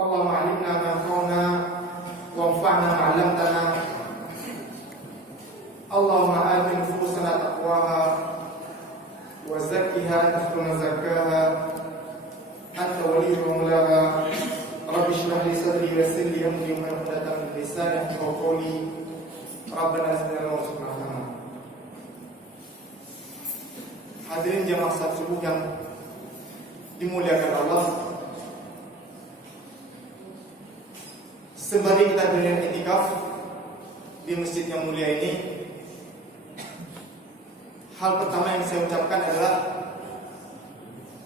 Allahumma alimna ma yanfa'una wanfa'na ma 'allamtana. Allahumma ati nufusana taqwaha wa zakkiha anta khairu man zakkaha anta waliyuha wa mawlaha. Rabbi shrah li sadri wa yassir li amri wa hlul 'uqdatam min lisani yafqahu qawli. Rabbana zidna warzuqna fahma. Hadirin jamaah salat subuh yang dimuliakan Allah, sembari kita berikan i'tikaf di masjid yang mulia ini, hal pertama yang saya ucapkan adalah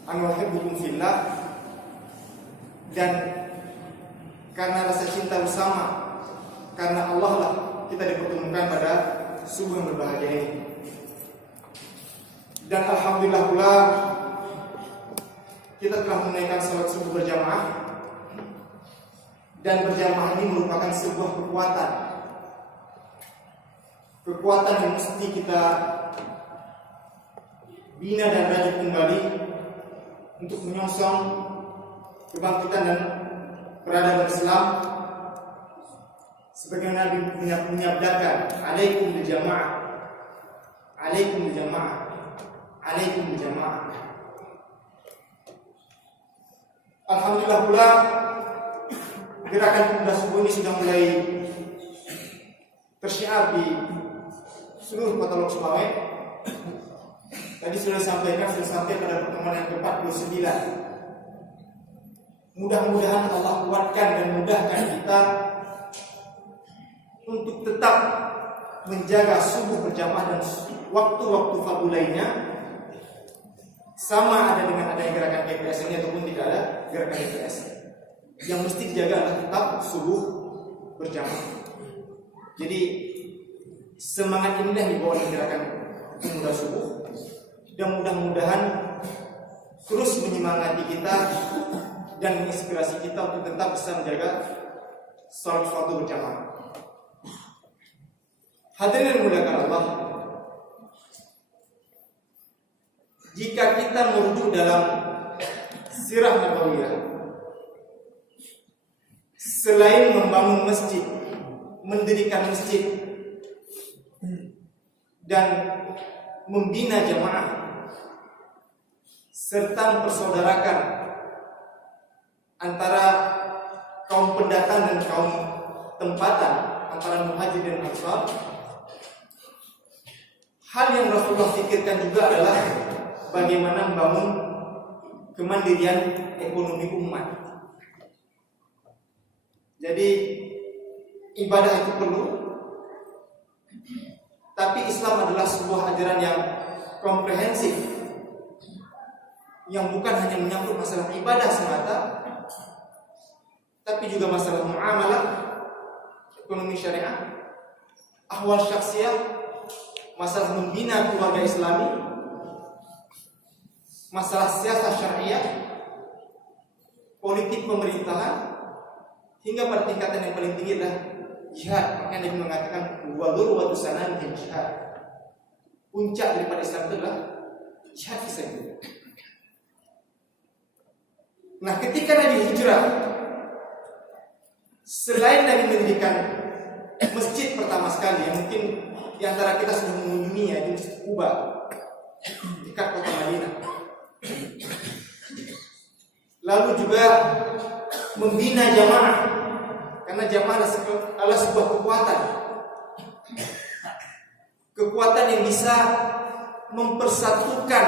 anuhibbukum fillah, dan karena rasa cinta bersama, karena Allah lah kita dipertemukan pada subuh yang berbahagia ini. Dan alhamdulillah pula kita telah menunaikan salat subuh berjamaah, dan berjamaah ini merupakan sebuah kekuatan yang mesti kita bina dan rajut kembali untuk menyongsong kebangkitan dan peradaban Islam, sebagaimana Nabi menyabdakan, alaikum bil jamaah, alaikum bil jamaah, alaikum bil jamaah. Alhamdulillah pula gerakan pemuda subuh ini sudah mulai tersyiar di seluruh kota Lok Sumawe. Tadi sudah disampaikan, sudah sampai pada pertemuan yang ke-49. Mudah-mudahan Allah kuatkan dan mudahkan kita untuk tetap menjaga subuh berjamaah dan waktu-waktu fardhu lainnya, sama ada dengan adanya gerakan GPS ini ataupun tidak ada gerakan GPS. Yang mesti dijaga adalah tetap subuh berjamaah. Jadi semangat inilah yang dibawa oleh gerakan pemuda subuh, dan mudah-mudahan terus menyemangati kita dan menginspirasi kita untuk tetap bisa menjaga salat fardhu berjamaah. Hadirin yang dimuliakan Allah, jika kita merujuk dalam sirah nabawiyah, selain membangun masjid, mendirikan masjid, dan membina jamaah, serta mempersaudarakan antara kaum pendatang dan kaum tempatan, antara muhajir dan ansar, hal yang Rasulullah pikirkan juga adalah bagaimana membangun kemandirian ekonomi umat. Jadi ibadah itu perlu, tapi Islam adalah sebuah ajaran yang komprehensif, yang bukan hanya menyangkut masalah ibadah semata, tapi juga masalah muamalah, ekonomi syariah, ahwal syakhsiyah, masalah membina keluarga Islami, masalah siasat syariah, politik pemerintahan, hingga pada tingkatan yang paling tinggi adalah jihad. Maka Nabi mengatakan wadhurwatu sanamil jihad. Puncak daripada Islam itu adalah jihad fisabilillah. Nah, ketika Nabi hijrah, selain Nabi mendirikan masjid pertama sekali, yang mungkin di antara kita sudah mengunjunginya, di Masjid Quba dekat kota Madinah, lalu juga membina jamaah, karena jamaah adalah sebuah kekuatan yang bisa mempersatukan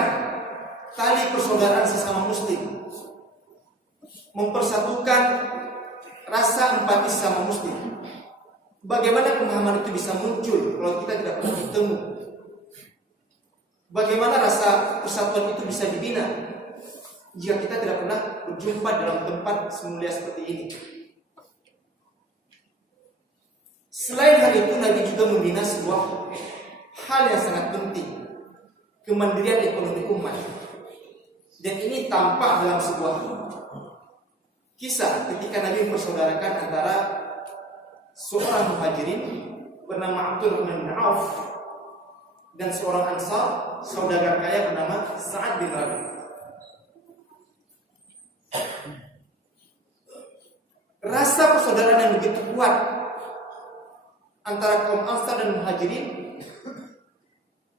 tali persaudaraan sesama muslim, mempersatukan rasa empati sesama muslim. Bagaimana pemahaman itu bisa muncul kalau kita tidak pernah bertemu? Bagaimana rasa persatuan itu bisa dibina jika kita tidak pernah berjumpa dalam tempat semulia seperti ini? Selain hal itu, Nabi juga membina sebuah hal yang sangat penting, kemandirian ekonomi umat. Dan ini tampak dalam sebuah kisah ketika Nabi mempersaudarakan antara seorang muhajirin bernama Abdurrahman bin Auf dan seorang ansar, saudagar kaya bernama Sa'ad bin Rabi'. rasa persaudaraan yang begitu kuat antara kaum Ansar dan Muhajirin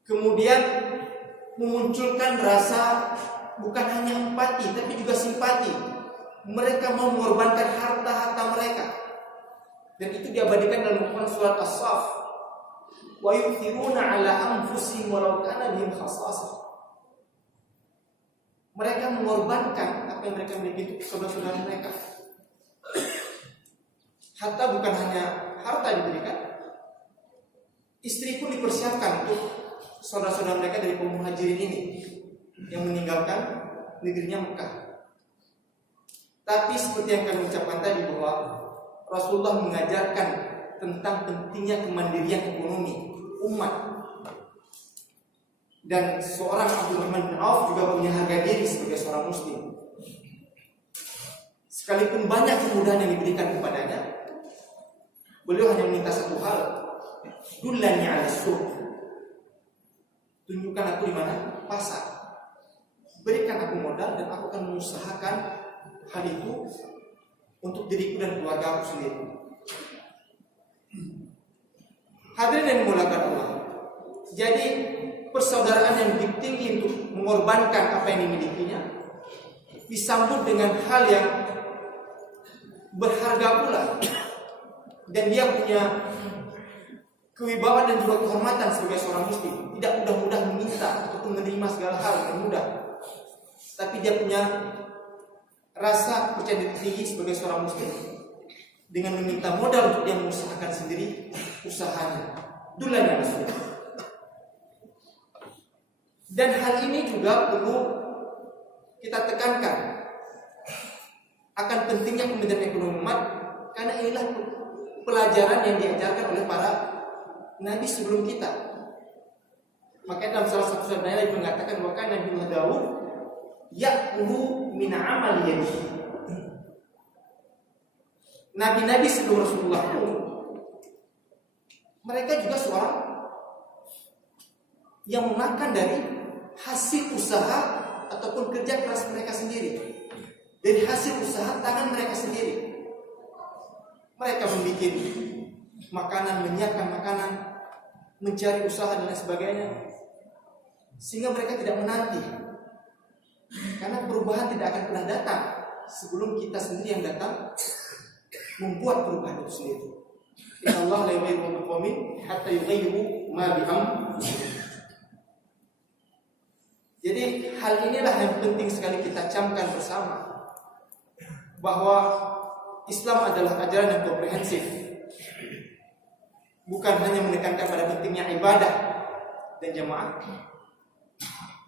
kemudian memunculkan rasa bukan hanya empati tapi juga simpati. Mereka mau mengorbankan harta-harta mereka, dan itu diabadikan dalam Quran surat As-Saff, wa yu'thiruna 'ala anfusihim walau kana bihim khassasah. Mereka mengorbankan apa yang mereka miliki untuk saudara-saudara mereka. Hatta bukan hanya harta diberikan, istri pun dipersiapkan untuk saudara-saudara mereka dari kaum Muhajirin ini yang meninggalkan negerinya Mekah. Tapi seperti yang kami ucapkan tadi bahwa Rasulullah mengajarkan tentang pentingnya kemandirian ekonomi umat. Dan seorang Abdurrahman bin Auf juga punya harga diri sebagai seorang muslim. Sekalipun banyak kemudahan yang diberikan kepadanya, beliau hanya meminta satu hal, dullani 'ala suq. Tunjukkan aku di mana pasar. Berikan aku modal dan aku akan mengusahakan hal itu untuk diriku dan keluarga aku sendiri. Hadirin yang dimuliakan Allah. Jadi persaudaraan yang lebih tinggi untuk mengorbankan apa yang dimilikinya disambut dengan hal yang berharga pula, dan dia punya kewibawaan dan juga kehormatan sebagai seorang muslim. Tidak mudah-mudah meminta untuk menerima segala hal dengan mudah, tapi dia punya rasa percaya diri tinggi sebagai seorang muslim dengan meminta modal untuk dia mengusahakan sendiri usahanya. Dulan yang muslim. Dan hal ini juga perlu kita tekankan akan pentingnya pemberdayaan ekonomi umat, karena inilah pelajaran yang diajarkan oleh para nabi sebelum kita. Makanya dalam salah satu surah yang mengatakan bahwa Nabi Daud ya'kulu min amali yadihi. Nabi-nabi sebelum Rasulullah pun mereka juga seorang yang memakan dari hasil usaha ataupun kerja keras mereka sendiri, dari hasil usaha tangan mereka sendiri. Mereka membuat makanan, menyiapkan makanan, mencari usaha dan lain sebagainya, sehingga mereka tidak menanti, karena perubahan tidak akan pernah datang sebelum kita sendiri yang datang membuat perubahan itu sendiri. Inna Allah la yughayyiru ma biqaumin hatta yughayyiru ma bi anfusihim. Jadi hal inilah yang penting sekali kita camkan bersama, bahwa Islam adalah ajaran yang komprehensif, bukan hanya menekankan pada pentingnya ibadah dan jamaah,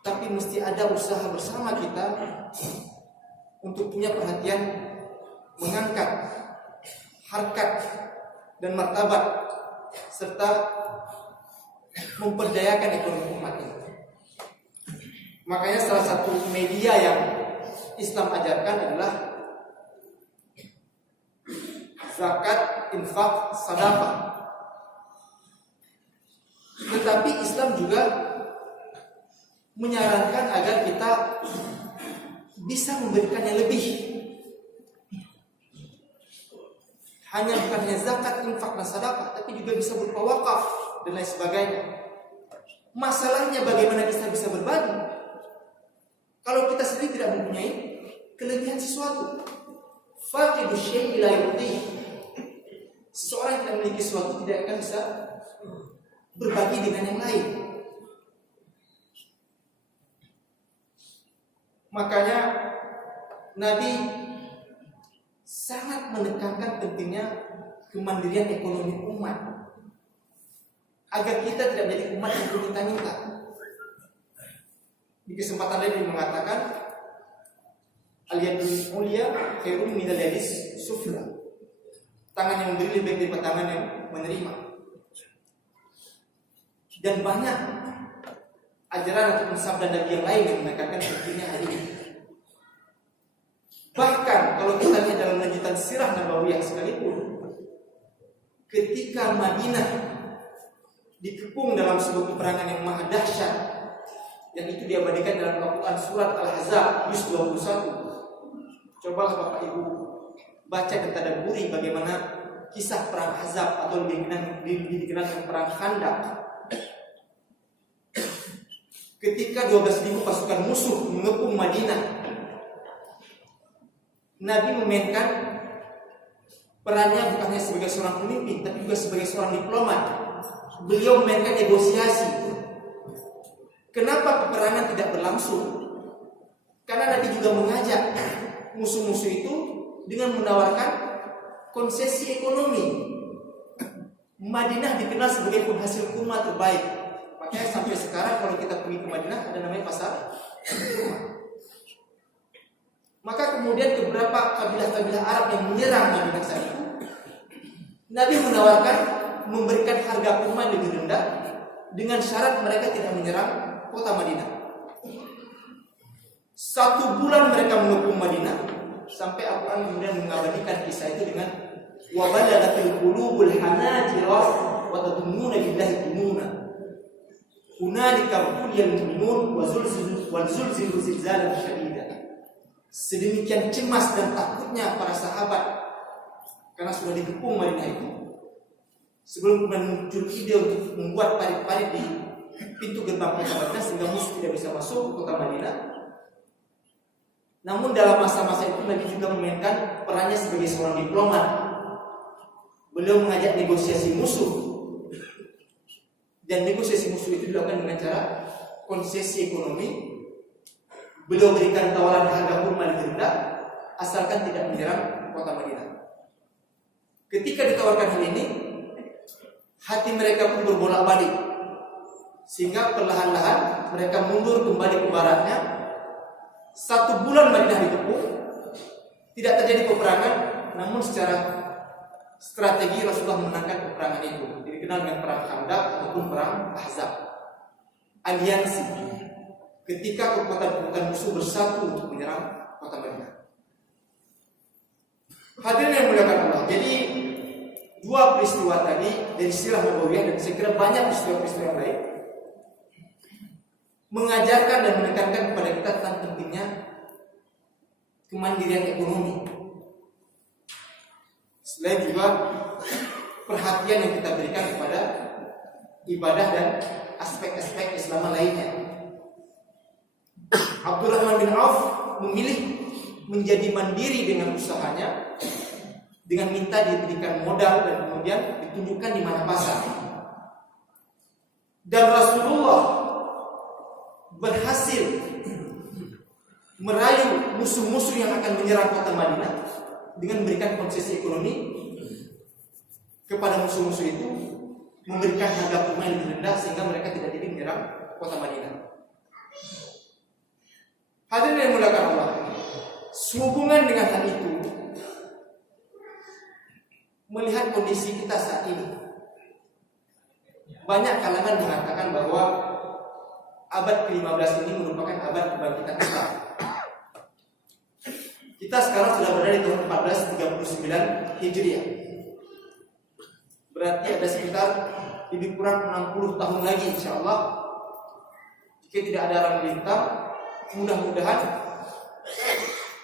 tapi mesti ada usaha bersama kita untuk punya perhatian mengangkat harkat dan martabat serta memperdayakan ekonomi umat ini. Makanya salah satu media yang Islam ajarkan adalah zakat, infak, sedekah. Tetapi Islam juga menyarankan agar kita bisa memberikan yang lebih. Bukan hanya zakat, infak, dan sedekah, tapi juga bisa berupa wakaf dan lain sebagainya. Masalahnya bagaimana kita bisa berbagi kalau kita sendiri tidak mempunyai kelebihan sesuatu. Faqidu syai'i la yu'ti. Seorang yang tidak memiliki sesuatu tidak akan bisa berbagi dengan yang lain. Makanya Nabi sangat menekankan pentingnya kemandirian ekonomi umat, agar kita tidak menjadi umat yang berminta-minta. Di kesempatan lain mengatakan al-yadul ulya khairun minal yadis sufla. Tangan yang memberi lebih baik daripada tangan yang menerima. Dan banyak ajaran ataupun sabda Nabi yang lain yang menekankan pentingnya hal ini. Bahkan kalau kita lihat dalam lanjutan sirah Nabawiyah sekalipun, ketika Madinah dikepung dalam sebuah peperangan yang maha dahsyat, yang itu diabadikan dalam Al-Quran surat Al-Ahzab ayat 21. Coba Bapak Ibu baca dan tadabburi bagaimana kisah perang Ahzab atau lebih dikenal dengan perang Khandaq. Ketika 12.000 pasukan musuh mengepung Madinah, Nabi memainkan perannya bukan hanya sebagai seorang pemimpin, tapi juga sebagai seorang diplomat. Beliau memainkan negosiasi. Kenapa peperangan tidak berlangsung? Karena Nabi juga mengajak musuh-musuh itu dengan menawarkan konsesi ekonomi. Madinah dikenal sebagai penghasil kurma terbaik. Makanya sampai sekarang kalau kita pergi ke Madinah ada namanya pasar kurma. Maka kemudian beberapa kabilah-kabilah Arab yang menyerang Madinah saat itu, Nabi menawarkan memberikan harga kurma lebih rendah dengan syarat mereka tidak menyerang kota Madinah. 1 bulan mereka mengepung Madinah, sampai Al-Quran kemudian mengabadikan kisah itu dengan wa balaghatil qulubul hanajira wa tadununa billahi dununa hunalika tuliyal mu'minun wa zulzilu zilzalan syadida. Sedemikian cemas dan takutnya para sahabat karena sudah dikepung Madinah itu, sebelum muncul ide untuk membuat parit-parit di pintu gerbang kota Madinah sehingga musuh tidak bisa masuk ke kota Madinah. Namun dalam masa-masa itu Nabi juga memainkan perannya sebagai seorang diplomat. Beliau mengajak negosiasi musuh, dan negosiasi musuh itu dilakukan dengan cara konsesi ekonomi. Beliau berikan tawaran harga kurma lebih rendah asalkan tidak menyerang kota Madinah. Ketika ditawarkan hal ini, hati mereka pun berbolak-balik, sehingga perlahan-lahan mereka mundur kembali ke baratnya. 1 bulan Madinah dikepung, tidak terjadi peperangan, namun secara strategi Rasulullah memenangkan peperangan itu. Dikenal dengan perang Khandaq ataupun perang Ahzab. Aliansi ketika kekuatan-kekuatan musuh bersatu untuk menyerang kota Madinah. Hadirin yang muliakan Allah. Jadi 2 peristiwa tadi dari sirah Nabawiyah, dan saya kira banyak peristiwa-peristiwa yang lain, mengajarkan dan menekankan kepada kita tentang pentingnya kemandirian ekonomi. Selain juga perhatian yang kita berikan kepada ibadah dan aspek-aspek Islam lainnya. Abdurrahman bin Auf memilih menjadi mandiri dengan usahanya, dengan minta diberikan modal dan kemudian ditunjukkan di mana pasar. Dan Rasulullah berhasil merayu musuh-musuh yang akan menyerang kota Madinah dengan memberikan konsesi ekonomi kepada musuh-musuh itu, memberikan harga kurma yang lebih rendah sehingga mereka tidak jadi menyerang kota Madinah. Hadirin yang muliakan Allah, sehubungan dengan hal itu, melihat kondisi kita saat ini, banyak kalangan mengatakan bahwa abad ke-15 ini merupakan abad kebangkitan Islam. Kita sekarang sudah berada di tahun 1439 Hijriah. Berarti ada sekitar lebih kurang 60 tahun lagi insyaallah, jika tidak ada orang bintang, mudah-mudahan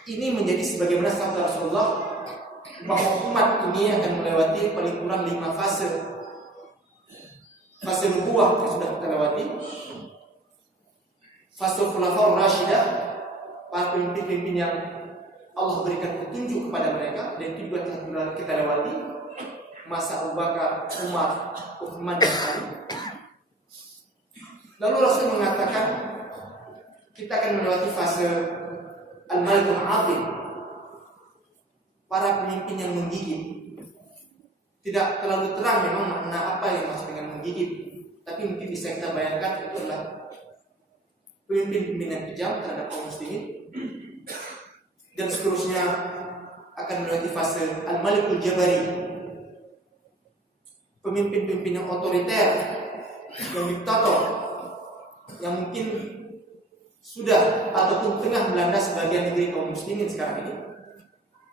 ini menjadi sebagaimana sabda Rasulullah bahwa umat ini akan melewati paling kurang 5 fase. Fase nubuwah yang sudah kita lewati, fase khulafaur rasyidah, para pemimpin-pemimpin yang Allah berikan petunjuk kepada mereka, dan itu juga telah kita lewati. Masa Abu Bakar, Umar, Uthman dan Ali. Lalu Rasul mengatakan kita akan melewati fase Al-Malikul Adil, para pemimpin yang menggigit. Tidak terlalu terang memang makna apa yang maksud dengan menggigit, tapi mungkin bisa kita bayangkan itu adalah pemimpin-pemimpin yang kejam terhadap kaum muslimin. Dan seterusnya akan melewati fase Al-Malikul Jabari, pemimpin-pemimpin yang otoriter, yang diktator, yang mungkin sudah ataupun tengah melanda sebagian negeri kaum muslimin sekarang ini,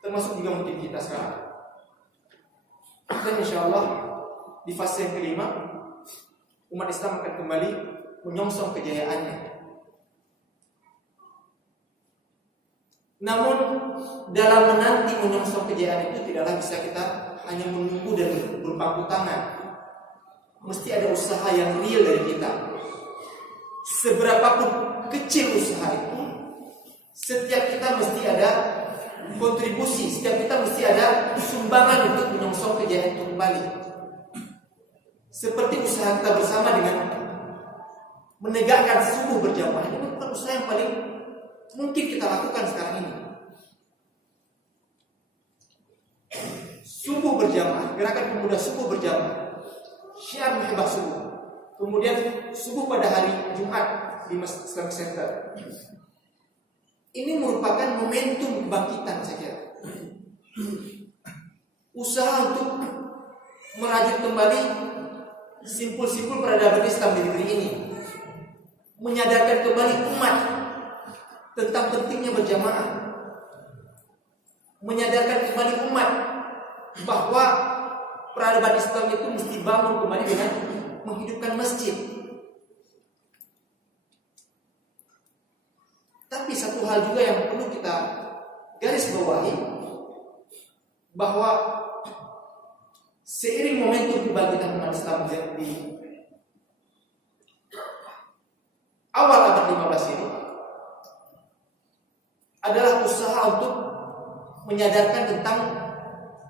termasuk juga mungkin kita sekarang. Dan insya Allah di fase yang kelima, umat Islam akan kembali menyongsong kejayaannya. Namun dalam menanti menyongsong kejayaan itu tidaklah bisa kita hanya menunggu dan berpangku tangan. Mesti ada usaha yang real dari kita. Seberapapun kecil usaha itu, setiap kita mesti ada kontribusi, setiap kita mesti ada sumbangan untuk menyongsong kejayaan itu kembali. Seperti usaha kita bersama dengan menegakkan subuh berjamaah, ini bukan usaha yang paling mungkin kita lakukan sekarang ini. Subuh berjamaah, gerakan pemuda subuh berjamaah, syiar muhibah subuh. Kemudian subuh pada hari Jumat di Masjid Islamic Center. Ini merupakan momentum kebangkitan, saya kira. Usaha untuk merajut kembali simpul-simpul peradaban Islam di negeri ini, menyadarkan kembali umat tentang pentingnya berjamaah, menyadarkan kembali umat bahwa peradaban Islam itu mesti bangun kembali dengan menghidupkan masjid. Tapi satu hal juga yang perlu kita garis bawahi, bahwa seiring momentum kebangkitan umat Islam di awal abad 15 ini adalah usaha untuk menyadarkan tentang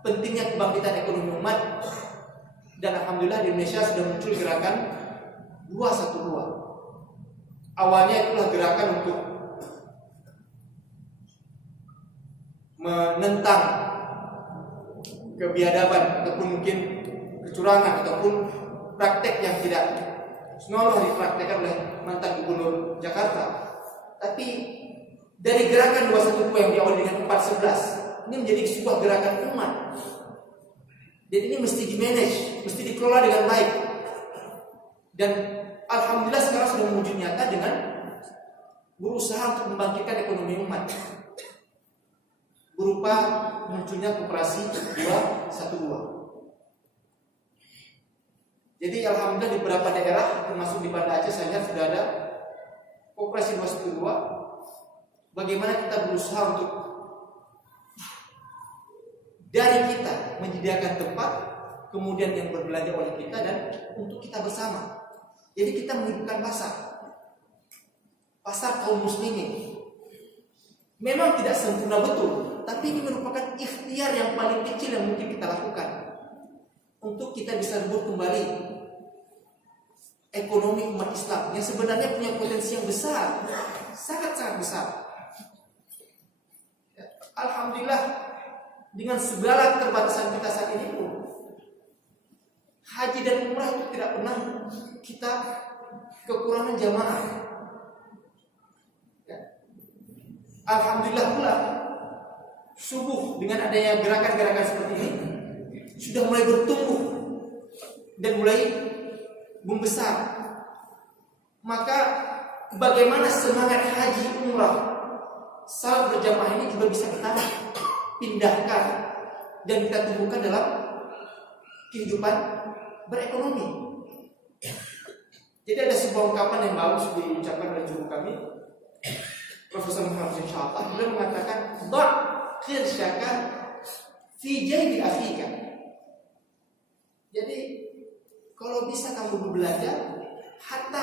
pentingnya kebangkitan ekonomi umat. Dan alhamdulillah di Indonesia sudah muncul gerakan 212. Awalnya itulah gerakan untuk menentang kebiadaban ataupun mungkin kecurangan ataupun praktek yang tidak senonoh dipraktekkan oleh mantan gubernur Jakarta. Tapi dari gerakan 212 yang diawali dengan 411 ini menjadi sebuah gerakan umat. Dan ini mesti di-manage, mesti dikelola dengan baik. Dan alhamdulillah sekarang sudah mewujud nyata dengan berusaha untuk membangkitkan ekonomi umat berupa munculnya koperasi 212. Jadi alhamdulillah di beberapa daerah termasuk di Banda Aceh saya lihat sudah ada koperasi 212. Bagaimana kita berusaha untuk dari kita menyediakan tempat, kemudian yang berbelanja oleh kita dan untuk kita bersama. Jadi kita menghidupkan pasar kaum muslimin. Memang tidak sempurna betul, tapi ini merupakan ikhtiar yang paling kecil yang mungkin kita lakukan untuk kita bisa rebut kembali ekonomi umat Islam yang sebenarnya punya potensi yang besar, sangat-sangat besar. Alhamdulillah dengan segala keterbatasan kita saat ini pun, haji dan umrah itu tidak pernah kita kekurangan jamaah. Alhamdulillah pula subuh dengan adanya gerakan-gerakan seperti ini sudah mulai bertumbuh dan mulai membesar. Maka bagaimana semangat haji umrah salat berjamaah ini juga bisa kita pindahkan dan kita tumbuhkan dalam kehidupan berekonomi. Jadi ada sebuah ungkapan yang bagus diucapkan oleh guru kami, Profesor Muhammad bin Syaitan. Beliau mengatakan, "Dha' khirsyaka fi jaybi akhika." Jadi kalau bisa kamu berbelanja, harta